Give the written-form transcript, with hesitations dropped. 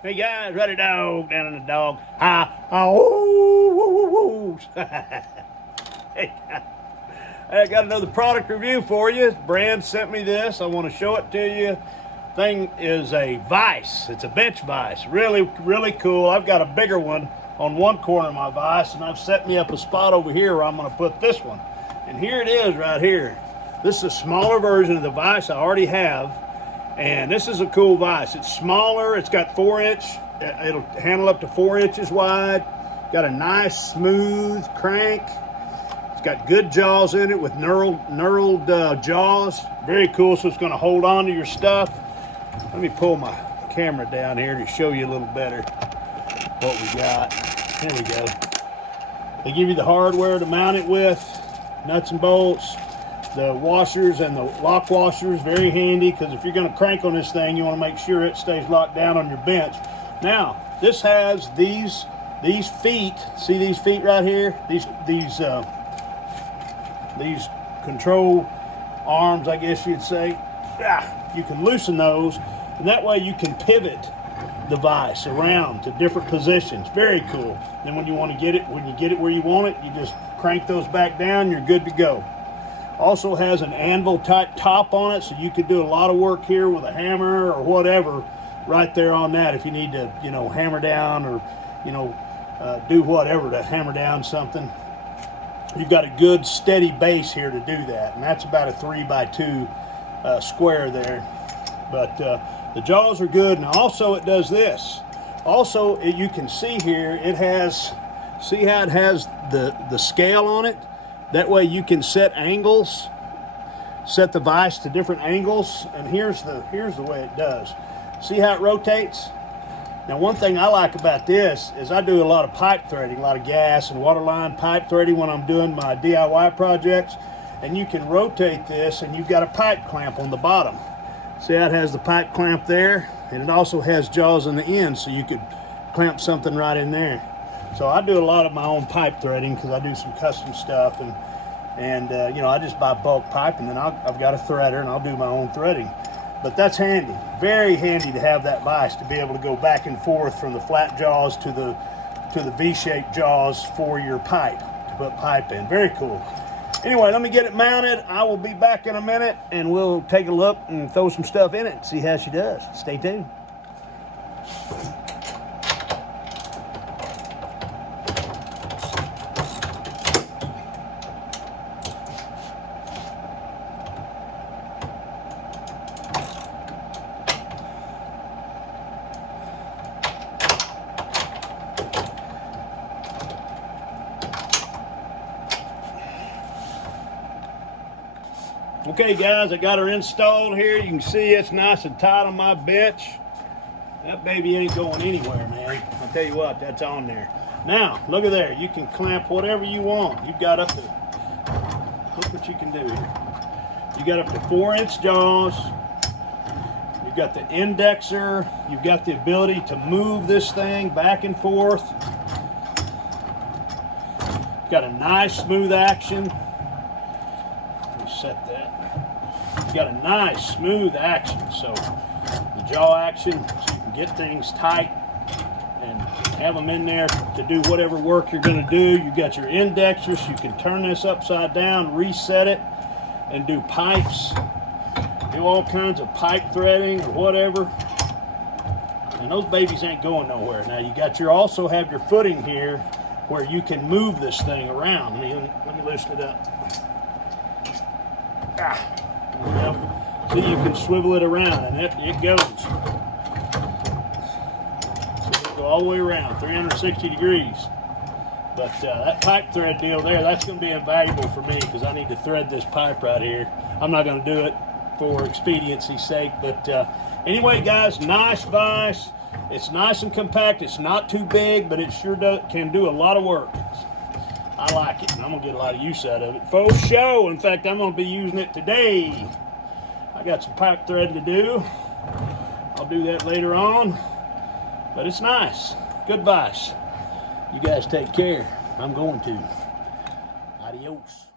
Hey guys, Ruddy Dog down in the dog. Woo. Hey, I got another product review for you. Brand sent me this. I want to show it to you. Thing is a vise. It's a bench vise. Really, really cool. I've got a bigger one on one corner of my vise, and I've set me up a spot over here where I'm going to put this one. And here it is right here. This is a smaller version of the vise I already have. And this is a cool vise. It's smaller. It's got 4-inch. It'll handle up to 4 inches wide. Got a nice smooth crank. It's got good jaws in it with knurled jaws. Very cool. So it's going to hold on to your stuff. Let me pull my camera down here to show you a little better what we got. Here we go. They give you the hardware to mount it with, nuts and bolts. The washers and the lock washers, very handy, because if you're going to crank on this thing, you want to make sure it stays locked down on your bench. Now, this has these feet. See these feet right here? These control arms, I guess you'd say. You can loosen those, and that way you can pivot the vise around to different positions. Very cool. Then when you want to get it, when you get it where you want it, you just crank those back down. You're good to go. Also has an anvil type top on it, so you could do a lot of work here with a hammer or whatever right there on that if you need to, hammer down or, do whatever to hammer down something. You've got a good steady base here to do that, and that's about a 3x2 square there. But the jaws are good, and also it does this. Also, you can see here, it has, see how it has the scale on it? That way you can set angles, set the vise to different angles, and here's the way it does. See how it rotates? Now, one thing I like about this is I do a lot of pipe threading, a lot of gas and water line pipe threading when I'm doing my DIY projects, and you can rotate this, and you've got a pipe clamp on the bottom. See how it has the pipe clamp there, and it also has jaws on the end, so you could clamp something right in there. So I do a lot of my own pipe threading because I do some custom stuff, and I just buy bulk pipe, and then I've got a threader, and I'll do my own threading. But that's handy, very handy to have that vise to be able to go back and forth from the flat jaws to the V-shaped jaws for your pipe, to put pipe in. Very cool. Anyway, let me get it mounted. I will be back in a minute, and we'll take a look and throw some stuff in it and see how she does. Stay tuned. Okay guys, I got her installed here. You can see it's nice and tight on my bench. That baby ain't going anywhere, man. I'll tell you what, that's on there. Now, look at there. You can clamp whatever you want. You've got up to, look what you can do here. You got up to 4-inch jaws. You've got the indexer. You've got the ability to move this thing back and forth. Got a nice smooth action. Let me set that. You got a nice smooth action, so the jaw action, so you can get things tight and have them in there to do whatever work you're going to do. You got your indexer, so you can turn this upside down, reset it, and do pipes, do all kinds of pipe threading or whatever. And those babies ain't going nowhere. Now you got your, also have your footing here where you can move this thing around. Let me loosen it up. So you can swivel it around, and it goes. So it'll go all the way around, 360 degrees. But that pipe thread deal there, that's going to be invaluable for me because I need to thread this pipe right here. I'm not going to do it for expediency's sake, but anyway, guys, nice vise. It's nice and compact. It's not too big, but it sure can do a lot of work. I like it, and I'm going to get a lot of use out of it. For show. In fact, I'm going to be using it today. I got some pipe threading to do. I'll do that later on. But it's nice. Good vise. You guys take care. I'm going to. Adios.